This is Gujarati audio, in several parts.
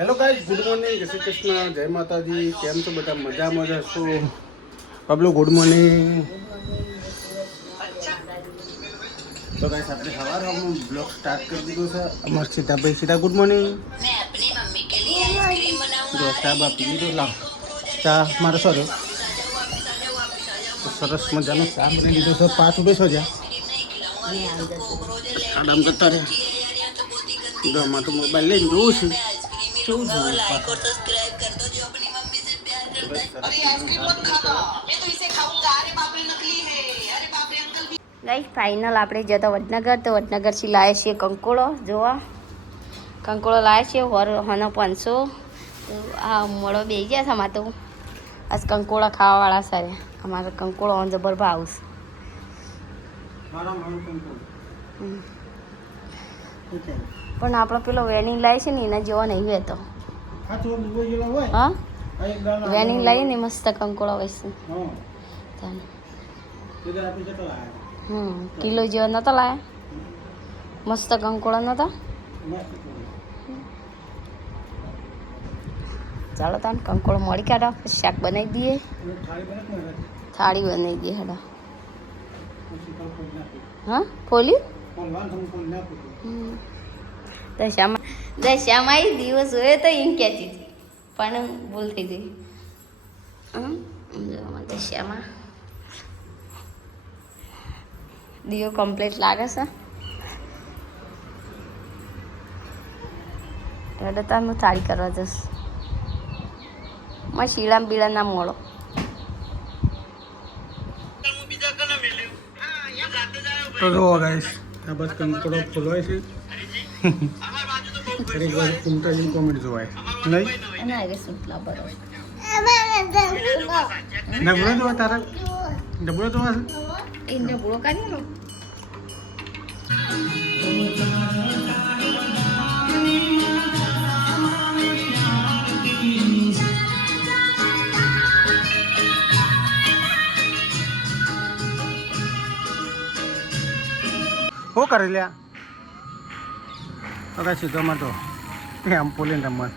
હેલો ગાઈસ, ગુડ મોર્નિંગ, જય શ્રી કૃષ્ણ, જય માતાજી. કેમ છો બધા? મજામાં જશો? પબલો ગુડ મોર્નિંગ. તો ગાઈસ આપણે સવારમાં બ્લોગ સ્ટાર્ટ કરી દીધો છે. અમાર સીતાભાઈ સીધા ગુડ મોર્નિંગ. જો ચા બા પી લીધો. લાવ ચા મારો સર સરસ મજાનો ચા બની લીધો છે. 5 બેસો જ્યાં આરામ કરતા રહે. ઘરમાં તો મોબાઈલ લઈને જોઉં છું. શું જોવું? ગાઈસ ફાઇનલ આપણે જતા વડનગર, તો વડનગરથી લાવે છે કંકોળો. જોવા કંકોળો લાવે છે હનો 500. તો આ મળો બે ગયા છે અમારે. તો આજ કંકોળા ખાવાવાળા સારે અમારે કંકોળો જબર ભાવ છે. પણ આપણો પેલો વેનિંગ લાવે છે ને એના જેવો નહીં રહેતો. હા વેનિંગ લાવીએ ને મસ્ત કંકોળો હોય છે. કિલો જેવો નતો લાયા? મસ્ત કંકોળો નતો? ચાલો તાન કંકોળો મળી કાઢો, પછી શાક બનાવી દઈએ, થાળી બનાવી દઈએ. હેડો. હા ફોલ્યું દશામાં દિવસ હોય તો એમ કહેતી હતી, પણ ભૂલ થઈ ગઈ. દશામાં દીવો કમ્પ્લીટ લાગે છે. એટલે તાર હું થાળી કરવા જઈશ. માં શીળા બીળા ના મળો. તો જો ગાઈસ આ બસ કંકોડો ફૂલવાય છે. એક વાર કુંટાજી કોમેડી જોવાય નહીં અને આગળ સુટલા બરોબર ડબલો જોવા તારા ડબલો જોવા છે. એને બુળો કાઢ્યો ને શું કરી લ્યા? તો કાંઈ સીધો તો આમ પોલીને રમવા.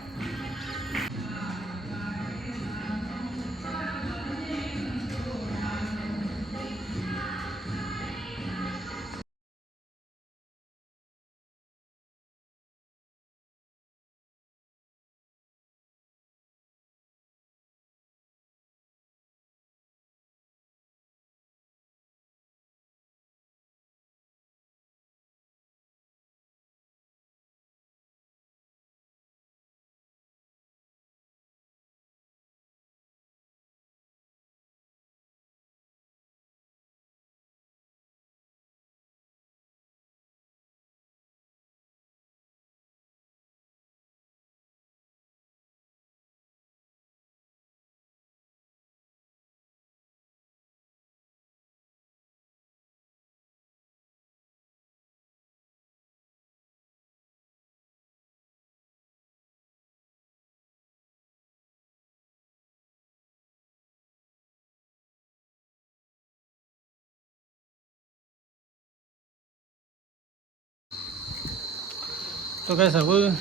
તો કાંઈ સગું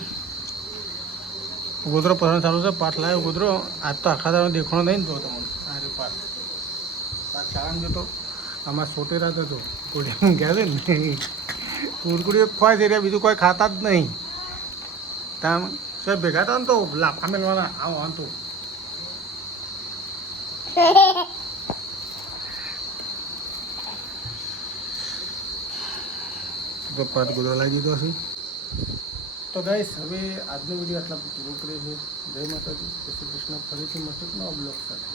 ગોદરો પસંદ સારું છે. પાઠ લાવ્યો ગોદરો. આજ તો આખા દાડો દેખાણો નહીં ને જો તમને આ રહ્યો પાઠ શાળામાં જતો. આમાં સોટેરા જ હતો. કોડિયામાં ગયા છે ને કુરકુડીઓ ખવાય છે રહ્યા, બીજું કોઈ ખાતા જ નહીં. ત્યાં સાહેબ ભેગા હતા ને તો લાફા મેળવાના આવો વાંધો. તો પાઠ ગોદરો લાવી દીધો હશે. તો ગાઈસ હવે આજનો વિડીયો આટલા પૂરો કરે છે. જય માતાજી, જય શ્રી કૃષ્ણ. ફરીથી મળશું નવા બ્લોગ સાથે.